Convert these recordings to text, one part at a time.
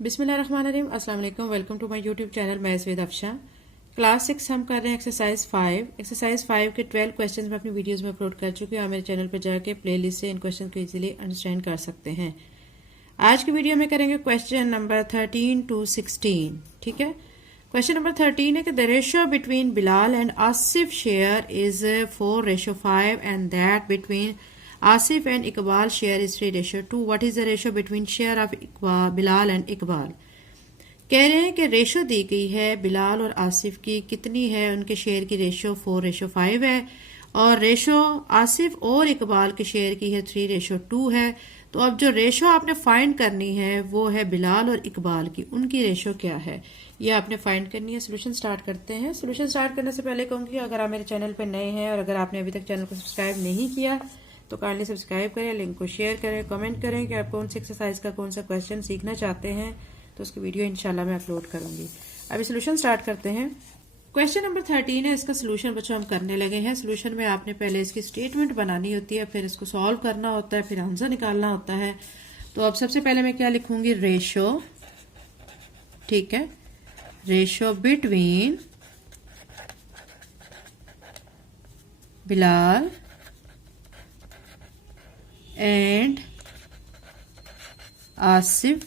बिस्मिल्लाहिर्रहमानिर्रहीम। अस्सलाम वालेकुम। Welcome to my YouTube channel maths with Afsha. Class 6 हम कर रहे हैं एक्सरसाइज 5। एक्सरसाइज 5 के 12 क्वेश्चंस मैं अपनी वीडियोस में अपलोड कर चुकी हूँ। आप मेरे चैनल पर जाके प्लेलिस्ट से इन क्वेश्चन को इजीली अंडरस्टैंड कर सकते हैं। आज की वीडियो में करेंगे क्वेश्चन नंबर 13 to 16। ठीक है, क्वेश्चन नंबर 13 है कि the ratio between Bilal and Asif share is 4:5 and that between Asif and Iqbal share is 3:2। What is the ratio between share of Bilal and Iqbal. कह रहे हैं कि रेशो दी गई है बिलाल और आसिफ की, कितनी है उनके शेयर की रेशो 4:5 है और रेशो आसिफ और इकबाल के शेयर की है 3:2 है। तो अब जो रेशो आपने फाइंड करनी है वो है बिलाल और इकबाल की, उनकी रेशो क्या है ये आपने फाइंड करनी है। सोल्यूशन स्टार्ट करते हैं। सोल्यूशन स्टार्ट करने से पहले कहूंगी अगर आप मेरे चैनल पर नए हैं और अगर आपने अभी तक चैनल को सब्सक्राइब नहीं किया तो काइंडली सब्सक्राइब करें, लिंक को शेयर करें, कमेंट करें कि आप कौन सी एक्सरसाइज का कौन सा क्वेश्चन सीखना चाहते हैं तो उसकी वीडियो इंशाल्लाह मैं अपलोड करूंगी। अभी सोल्यूशन स्टार्ट करते हैं। क्वेश्चन नंबर 13 है, इसका सोल्यूशन बच्चों हम करने लगे हैं। सोल्यूशन में आपने पहले इसकी स्टेटमेंट बनानी होती है, फिर इसको सॉल्व करना होता है, फिर आंसर निकालना होता है। तो अब सबसे पहले मैं क्या लिखूंगी, रेशो। ठीक है, ratio between Bilal and Asif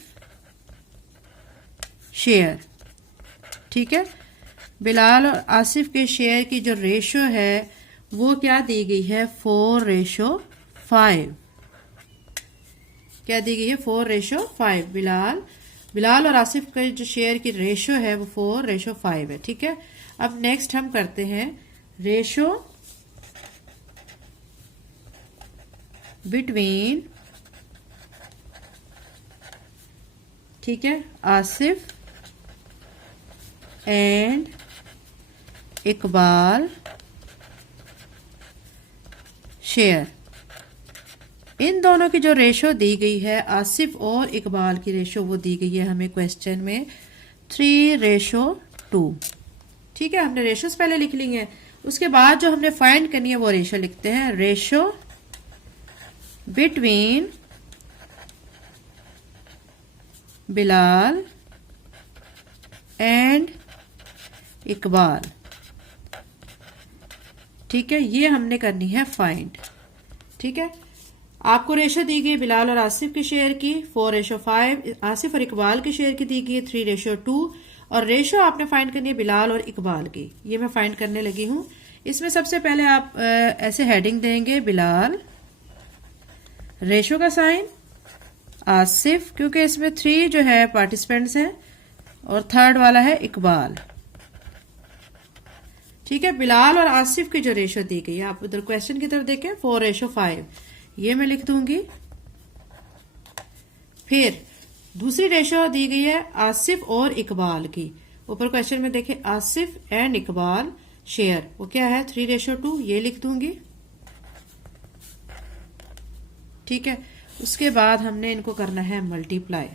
share. ठीक है, बिलाल और आसिफ के शेयर की जो रेशो है वो क्या दी गई है, 4:5। क्या दी गई है, 4:5। बिलाल और आसिफ के जो शेयर की रेशो है वो 4:5 है। ठीक है, अब नेक्स्ट हम करते हैं रेशो बिटवीन, ठीक है, आसिफ एंड इकबाल शेयर। इन दोनों की जो रेशो दी गई है आसिफ और इकबाल की रेशो वो दी गई है हमें क्वेश्चन में 3:2। ठीक है, हमने रेशोस पहले लिख ली है, उसके बाद जो हमने फाइंड करनी है वो रेशो लिखते हैं। Ratio between Bilal and Iqbal. ठीक है, ये हमने करनी है फाइंड। ठीक है, आपको रेशो दी गई बिलाल और आसिफ के शेयर की 4:5, आसिफ और इकबाल के शेयर की दी गई 3:2 और रेशो आपने फाइंड करनी है बिलाल और इकबाल की। ये मैं फाइंड करने लगी हूं। इसमें सबसे पहले आप ऐसे हेडिंग देंगे, बिलाल, रेशो का साइन, आसिफ, क्योंकि इसमें 3 जो है पार्टिसिपेंट्स हैं और थर्ड वाला है इकबाल। ठीक है, बिलाल और आसिफ की जो रेशो दी गई है, आप उधर क्वेश्चन की तरफ देखें, 4:5, ये मैं लिख दूंगी। फिर दूसरी रेशो दी गई है आसिफ और इकबाल की, ऊपर क्वेश्चन में देखें, आसिफ एंड इकबाल शेयर, वो क्या है 3:2, ये लिख दूंगी। ठीक है, उसके बाद हमने इनको करना है मल्टीप्लाई।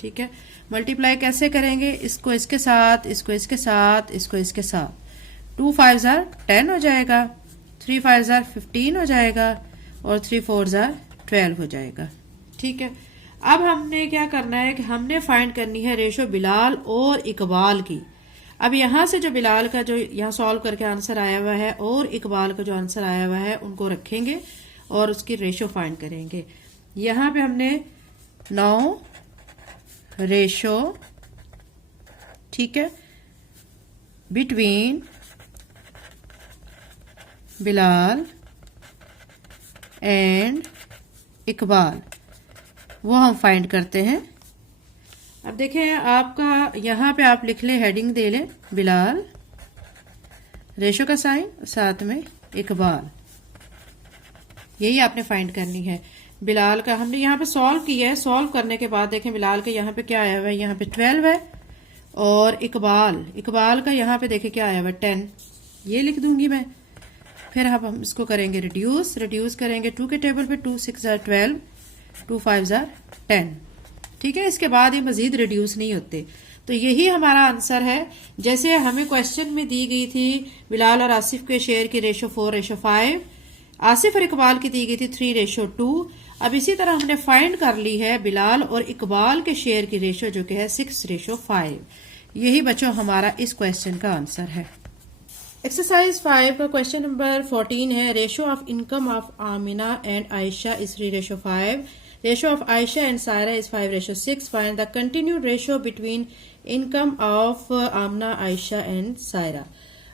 ठीक है, मल्टीप्लाई कैसे करेंगे, इसको इसके साथ, इसको इसके साथ, इसको इसके साथ। 2 5 10 हो जाएगा, 3 5 15 हो जाएगा और 3 4 12 हो जाएगा। ठीक है, अब हमने क्या करना है कि हमने फाइंड करनी है रेशो बिलाल और इकबाल की। अब यहां से जो बिलाल का जो यहां सॉल्व करके आंसर आया हुआ है और इकबाल का जो आंसर आया हुआ है उनको रखेंगे और उसकी रेशो फाइंड करेंगे। यहां पे हमने 9 रेशो, ठीक है, बिटवीन बिलाल एंड इकबाल, वो हम फाइंड करते हैं। अब देखें, आपका यहां पे आप लिख ले, हेडिंग दे लें, बिलाल, रेशो का साइन, साथ में इकबाल, यही आपने फाइंड करनी है। बिलाल का हमने यहाँ पे सॉल्व किया है, सॉल्व करने के बाद देखें बिलाल के यहाँ पे क्या आया हुआ है, यहाँ पे 12 है और इकबाल का यहाँ पे देखें क्या आया हुआ है, 10, ये लिख दूंगी मैं। फिर हम इसको करेंगे रिड्यूस करेंगे 2 के टेबल पे, 2 6 12, 2 5 10। ठीक है, इसके बाद ये मजीद रिड्यूस नहीं होते। तो यही हमारा आंसर है। जैसे हमें क्वेश्चन में दी गई थी बिलाल और आसिफ के शेयर की रेशो 4:5, आसिफ और इकबाल की दी गई थी 3:2, अब इसी तरह हमने फाइंड कर ली है बिलाल और इकबाल के शेयर की रेशो जो कि है 6:5। यही बच्चों हमारा इस क्वेश्चन का आंसर है। एक्सरसाइज 5 का क्वेश्चन नंबर 14 है ratio of income of Amina and Ayesha is 3:5। Ratio of Ayesha and Saira is 5:6। Find the continued ratio between income of Amna, Ayesha and Saira.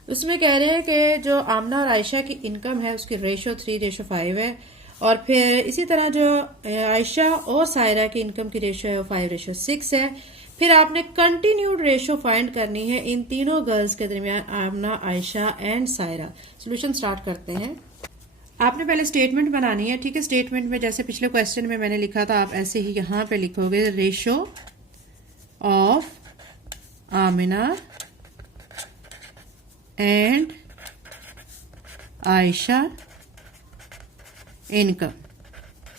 उसमें कह रहे हैं कि जो आमना और आयशा की इनकम है उसकी रेशो 3:5 है, और फिर इसी तरह जो आयशा और सायरा की इनकम की रेशो है वो 5:6 है। फिर आपने कंटिन्यूड रेशो फाइंड करनी है इन तीनों गर्ल्स के दरमियान, Amna, Ayesha and Saira. Solution start करते हैं। आपने पहले स्टेटमेंट बनानी है, ठीक है। स्टेटमेंट में जैसे पिछले क्वेश्चन में मैंने लिखा था, आप ऐसे ही यहां पे लिखोगे ratio of Amina and Ayesha income,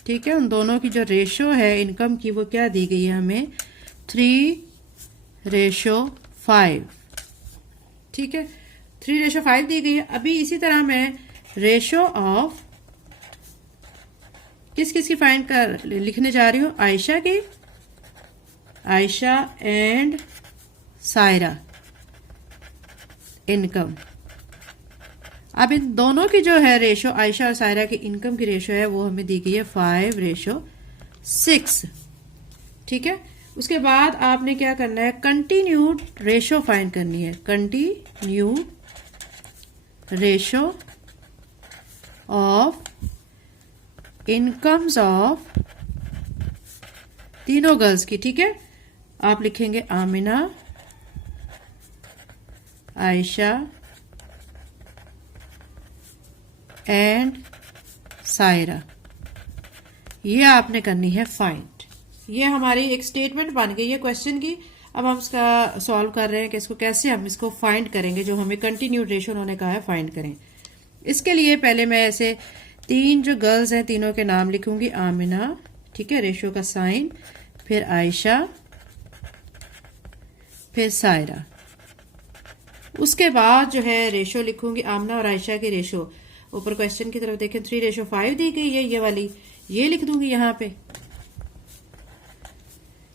ठीक है। उन दोनों की जो रेशो है इनकम की वो क्या दी गई है हमें, 3:5, ठीक है। 3:5 दी गई है। अभी इसी तरह मैं रेशो ऑफ किस किस की फाइंड कर लिखने जा रही हूं, आयशा की, आयशा एंड सायरा इनकम। अब इन दोनों की जो है रेशो, आयशा और सायरा की इनकम की रेशो है वो हमें दी गई है 5:6, ठीक है। उसके बाद आपने क्या करना है, कंटिन्यूड रेशो फाइंड करनी है। Continued ratio of incomes of तीनों गर्ल्स की, ठीक है। आप लिखेंगे आमिना, आयशा एंड सायरा। ये आपने करनी है फाइंड। ये हमारी एक स्टेटमेंट बन गई है क्वेश्चन की। अब हम इसका सॉल्व कर रहे हैं कि इसको कैसे हम इसको फाइंड करेंगे, जो हमें कंटिन्यूड रेशो उन्होंने कहा है फाइंड करें। इसके लिए पहले मैं ऐसे तीन जो गर्ल्स हैं तीनों के नाम लिखूंगी, आमिना, ठीक है, रेशो का साइन, फिर आयशा, फिर सायरा। उसके बाद जो है रेशो लिखूंगी आमना और आयशा की रेशो। ऊपर क्वेश्चन की तरफ देखें 3:5 दी गई है, ये वाली ये लिख दूंगी यहां पे।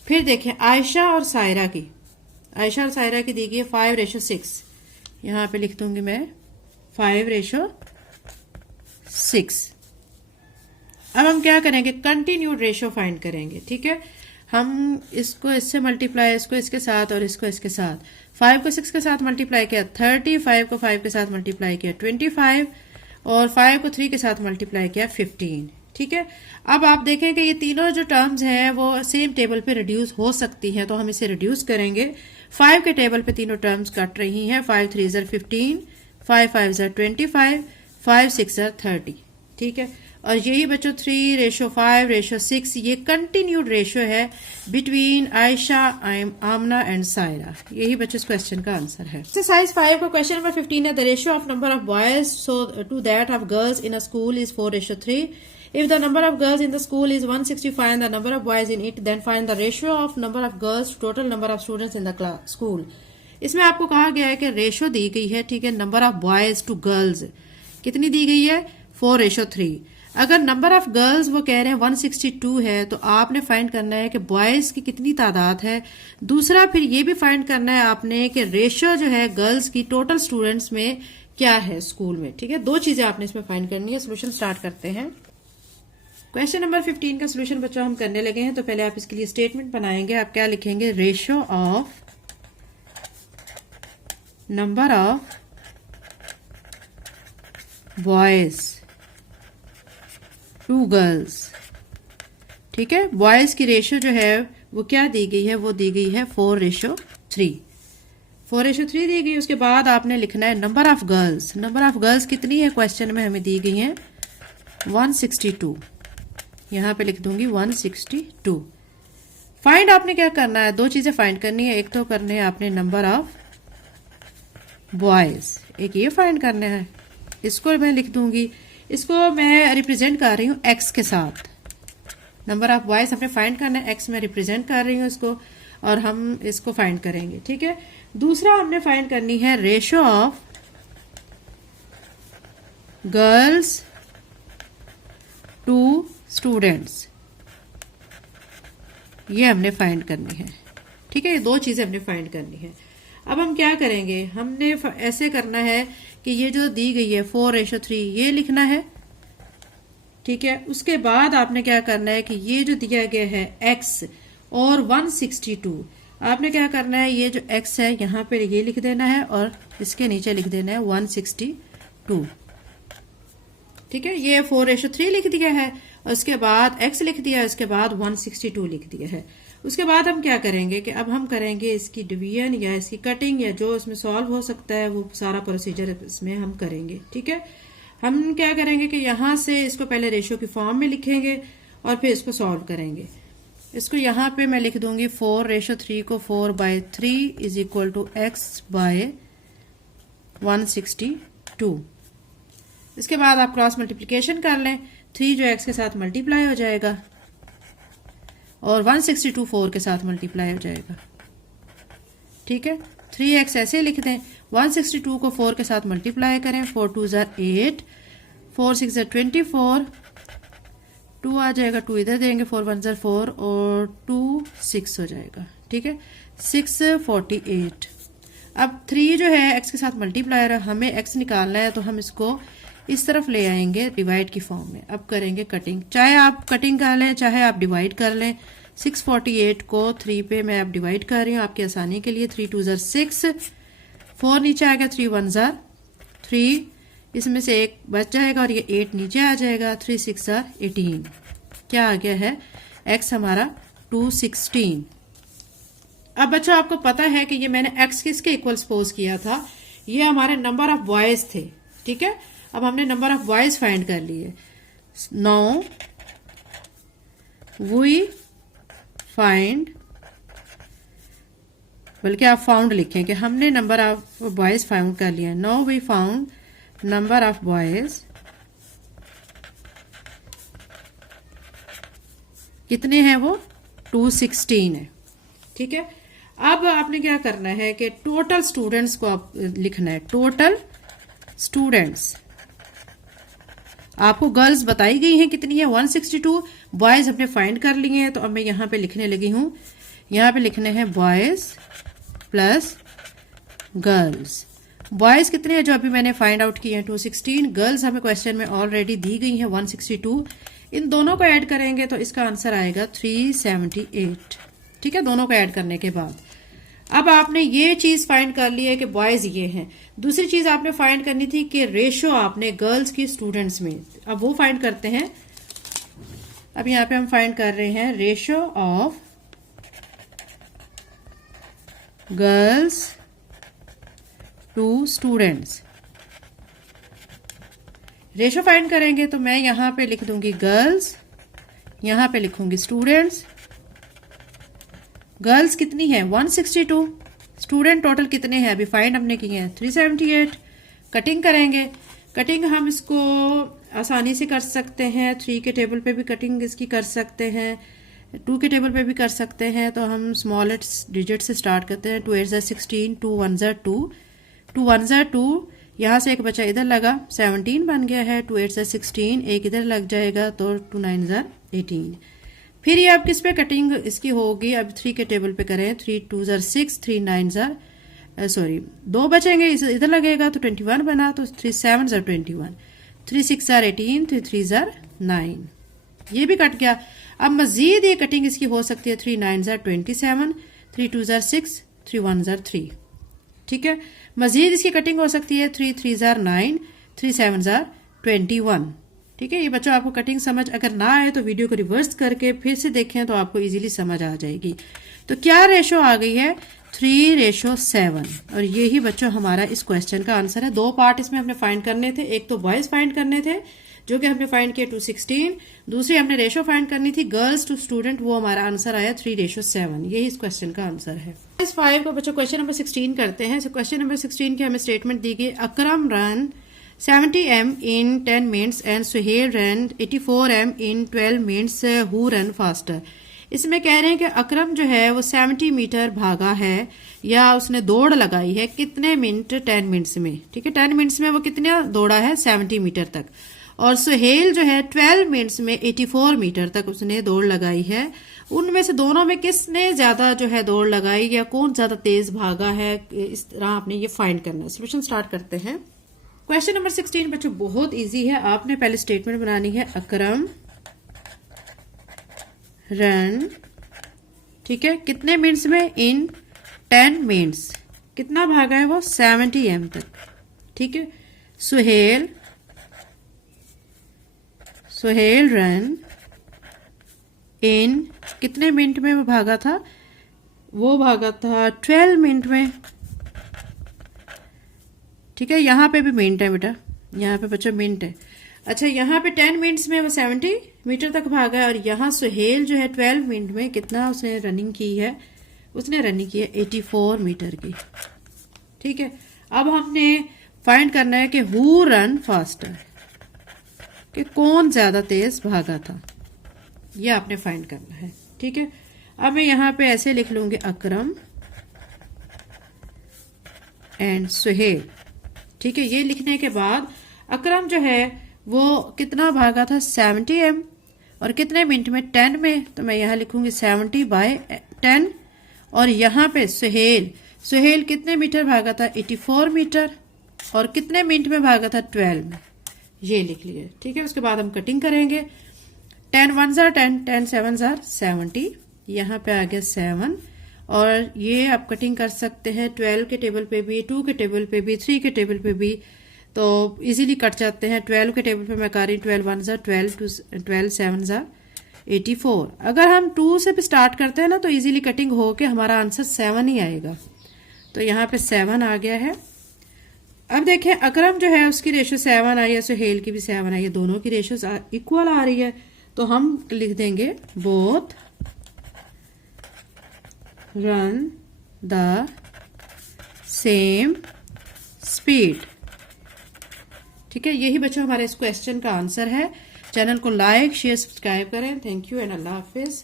फिर देखें आयशा और सायरा की, आयशा और सायरा की दी गई है 5:6, यहां पे लिख दूंगी मैं 5:6। अब हम क्या करेंगे, कंटिन्यूड रेशो फाइंड करेंगे, ठीक है। हम इसको इससे मल्टीप्लाई, इसको इसके साथ और इसको इसके साथ, 5 को 6 के साथ मल्टीप्लाई किया 30, 5 को 5 के साथ मल्टीप्लाई किया 25, और 5 को 3 के साथ मल्टीप्लाई किया 15, ठीक है। अब आप देखें कि ये तीनों जो टर्म्स हैं वो सेम टेबल पे रिड्यूस हो सकती हैं, तो हम इसे रिड्यूस करेंगे। 5 के टेबल पे तीनों टर्म्स कट रही हैं, 5 3 ज़र 15, 5 5 ज़र 25, 5 6 ज़र 30, ठीक है। और यही बच्चों 3:5:6 ये कंटिन्यूड रेशो है बिटवीन आयशा, आमना एंड सायरा। यही बच्चों इस क्वेश्चन का आंसर है। एक्सरसाइज 5 का क्वेश्चन नंबर 15 है the ratio of number of boys so to that of girls in a school is 4:3। If the number of girls in the school is 165 and the number of boys in it, then find the ratio of number of girls to total number of students in the school. इसमें आपको कहा गया है कि ratio दी गई है, ठीक है, number of boys to girls कितनी दी गई है, 4:3। अगर नंबर ऑफ गर्ल्स वो कह रहे हैं 162 है, तो आपने फाइंड करना है कि बॉयज की कितनी तादाद है। दूसरा फिर ये भी फाइंड करना है आपने कि रेशो जो है गर्ल्स की टोटल स्टूडेंट्स में क्या है स्कूल में, ठीक है। दो चीजें आपने इसमें फाइंड करनी है। सोल्यूशन स्टार्ट करते हैं। क्वेश्चन नंबर 15 का सोल्यूशन बच्चों हम करने लगे हैं, तो पहले आप इसके लिए स्टेटमेंट बनाएंगे। आप क्या लिखेंगे, ratio of number of boys to girls, ठीक है। बॉयज की रेशो जो है वो क्या दी गई है, वो दी गई है 4:3, 4:3 दी गई। उसके बाद आपने लिखना है number of girls. Number of girls कितनी है क्वेश्चन में हमें दी गई है 162, यहां पे लिख दूंगी 162। फाइंड आपने क्या करना है, दो चीजें फाइंड करनी है। एक तो करने हैं आपने नंबर ऑफ बॉयज, एक ये फाइंड करना है। इसको मैं लिख दूंगी, इसको मैं रिप्रेजेंट कर रही हूं एक्स के साथ। नंबर ऑफ बॉयज हमने फाइंड करना है, एक्स में रिप्रेजेंट कर रही हूं इसको, और हम इसको फाइंड करेंगे, ठीक है। दूसरा हमने फाइंड करनी है ratio of girls to students, ये हमने फाइंड करनी है। ठीक है, ये दो चीजें हमने फाइंड करनी है। अब हम क्या करेंगे, हमने ऐसे करना है कि ये जो दी गई है 4:3 ये लिखना है। ठीक है, उसके बाद आपने क्या करना है कि ये जो दिया गया है x और 162, आपने क्या करना है, ये जो x है यहाँ पे ये लिख देना है और इसके नीचे लिख देना है 162। ठीक है, ये 4:3 लिख दिया है, उसके बाद x लिख दिया, उसके बाद 162 लिख दिया है। उसके बाद हम क्या करेंगे कि अब हम करेंगे इसकी डिवीजन या इसकी कटिंग या जो इसमें सॉल्व हो सकता है वो सारा प्रोसीजर इसमें हम करेंगे। ठीक है, हम क्या करेंगे कि यहां से इसको पहले रेशियो की फॉर्म में लिखेंगे और फिर इसको सॉल्व करेंगे। इसको यहां पे मैं लिख दूंगी 4:3 को 4/3 इज इक्वल टू x/162। इसके बाद आप क्रॉस मल्टीप्लीकेशन कर लें, 3 जो x के साथ मल्टीप्लाई हो जाएगा और 162 4 के साथ मल्टीप्लाई हो जाएगा। ठीक है, 3x ऐसे लिख दें, 162 को 4 के साथ मल्टीप्लाई करें, 4 2 8, 4 6 24, 2 आ जाएगा, 2 इधर देंगे, 4 1 4 और 2 6 हो जाएगा। ठीक है, 648। अब 3 जो है x के साथ मल्टीप्लायर है, हमें x निकालना है तो हम इसको इस तरफ ले आएंगे डिवाइड की फॉर्म में। अब करेंगे कटिंग, चाहे आप कटिंग कर लें चाहे आप डिवाइड कर लें। 648 को 3 पे मैं अब डिवाइड कर रही हूँ आपकी आसानी के लिए। 3 2 6, 4 नीचे आ गया, 3 1 3, इसमें से एक बच जाएगा और ये 8 नीचे आ जाएगा, 3 6 18। क्या आ गया है, x हमारा 216। अब बच्चों आपको पता है कि ये मैंने x किसके इक्वल सपोज किया था, ये हमारे नंबर ऑफ बॉयज थे। ठीक है, अब हमने नंबर ऑफ बॉयज फाइंड कर लिए। नाउ वी फाइंड, बल्कि आप फाउंड लिखें कि हमने नंबर ऑफ बॉयज फाउंड कर लिया। Now we found number of boys, कितने हैं वो, 216 है। ठीक है, अब आपने क्या करना है कि टोटल स्टूडेंट्स को आप लिखना है। टोटल स्टूडेंट्स आपको गर्ल्स बताई गई हैं कितनी है, 162। बॉयज हमने फाइंड कर लिए हैं, तो अब मैं यहां पे लिखने लगी हूं, यहां पे लिखने हैं बॉयज प्लस गर्ल्स। बॉयज कितने हैं जो अभी मैंने फाइंड आउट किए हैं, 216। गर्ल्स हमें क्वेश्चन में ऑलरेडी दी गई है 162। इन दोनों को ऐड करेंगे तो इसका आंसर आएगा 378। ठीक है, दोनों को ऐड करने के बाद अब आपने ये चीज फाइंड कर ली है कि बॉयज ये हैं। दूसरी चीज आपने फाइंड करनी थी कि रेशो आपने गर्ल्स की स्टूडेंट्स में, अब वो फाइंड करते हैं। अब यहां पे हम फाइंड कर रहे हैं ratio of girls to students. Ratio find करेंगे तो मैं यहां पे लिख दूंगी गर्ल्स, यहां पे लिखूंगी स्टूडेंट्स। गर्ल्स कितनी है, 162। स्टूडेंट टोटल कितने हैं अभी फाइंड हमने किए हैं, 378। कटिंग करेंगे, कटिंग हम इसको आसानी से कर सकते हैं। 3 के टेबल पे भी कटिंग इसकी कर सकते हैं, 2 के टेबल पे भी कर सकते हैं। तो हम स्मॉलेस्ट डिजिट से स्टार्ट करते हैं। 2 8 16, 2 1 2, 2 1 2, यहाँ से एक बच्चा इधर लगा, 17 बन गया है। 2 8 16, एक इधर लग जाएगा तो 2 9 18। फिर ये अब किस पे कटिंग इसकी होगी, अब 3 के टेबल पे करें। 3 2 6, 3 9 सॉरी 2 बचेंगे, इधर लगेगा तो 21 बना, तो 3 7 21, 3 6 18, 3 3 9, ये भी कट गया। अब मजीद ये कटिंग इसकी हो सकती है 3 9 27, 3 2 6, 3 1 3। ठीक है, मजीद इसकी कटिंग हो सकती है 3 3 9, 3 7 21। ठीक है, ये बच्चों आपको कटिंग समझ अगर ना आए तो वीडियो को रिवर्स करके फिर से देखें तो आपको इजीली समझ आ जाएगी। तो क्या रेशो आ गई है, 3:7। और यही बच्चों हमारा इस क्वेश्चन का आंसर है। 2 पार्ट इसमें हमने फाइंड करने थे, एक तो बॉयज फाइंड करने थे जो कि हमने फाइंड किया 216, दूसरी हमने रेशो फाइंड करनी थी गर्ल्स टू स्टूडेंट, वो हमारा आंसर आया 3:7। यही इस क्वेश्चन का आंसर है। इस 5 को बच्चों क्वेश्चन नंबर 16 करते हैं। क्वेश्चन नंबर 16 की हमें स्टेटमेंट दी गई, अकरम run 70 m in 10 minutes and Suhail ran 84 m in 12 minutes. Who ran faster? इसमें कह रहे हैं कि अकरम जो है वो 70 मीटर भागा है या उसने दौड़ लगाई है कितने मिनट, 10 मिनट्स में। ठीक है, 10 मिनट्स में वो कितना दौड़ा है, 70 मीटर तक। और सुहेल जो है 12 मिनट्स में 84 मीटर तक उसने दौड़ लगाई है। उनमें से दोनों में किसने ज्यादा जो है दौड़ लगाई या कौन ज्यादा तेज भागा है, इस तरह आपने ये फाइंड करना है। सोल्यूशन स्टार्ट करते हैं। क्वेश्चन नंबर 16 बच्चों बहुत इजी है। आपने पहले स्टेटमेंट बनानी है अकरम रन, ठीक है, कितने मिनट्स में, इन 10 मिनट्स। कितना भागा है वो, 70 m तक, ठीक है। सुहेल रन इन कितने मिनट में वो भागा था, वो भागा था 12 मिनट में, ठीक है। यहां पे भी मिनट है बेटा, यहाँ पे बच्चों मिनट है। अच्छा, यहाँ पे 10 मिनट्स में वो 70 मीटर तक भागा है और यहाँ सुहेल जो है 12 मिनट में कितना उसने रनिंग की है, उसने रनिंग की है 84 मीटर की, ठीक है। अब हमने फाइंड करना है कि हु रन फास्टर, कि कौन ज्यादा तेज भागा था, ये आपने फाइंड करना है, ठीक है। अब मैं यहाँ पे ऐसे लिख लूंगी अकरम एंड सुहेल, ठीक है। ये लिखने के बाद अकरम जो है वो कितना भागा था 70 m और कितने मिनट में, 10 में, तो मैं यहाँ लिखूंगी 70/10। और यहाँ पे सुहेल कितने मीटर भागा था, 84 मीटर, और कितने मिनट में भागा था, 12 में, ये लिख लिया, ठीक है। उसके बाद हम कटिंग करेंगे। 10 1 जार 10, 10 7 जार 70, यहाँ पे आ गया 7, और ये आप कटिंग कर सकते हैं 12 के टेबल पे भी, 2 के टेबल पे भी, 3 के टेबल पे भी, तो इजीली कट जाते हैं। 12 के टेबल पे मैं कर रही हूँ 12 1 जार 12, 12 7 जार 84। अगर हम 2 से भी स्टार्ट करते हैं ना तो इजीली कटिंग होके हमारा आंसर 7 ही आएगा, तो यहाँ पे 7 आ गया है। अब देखें अकरम जो है उसकी रेशो 7 आई है, सुहेल की भी 7 आई है, दोनों की रेशो इक्वल आ रही है, तो हम लिख देंगे both run the same speed, ठीक है। यही बच्चों हमारे इस क्वेश्चन का आंसर है। चैनल को लाइक शेयर सब्सक्राइब करें। Thank you and Allah Hafiz.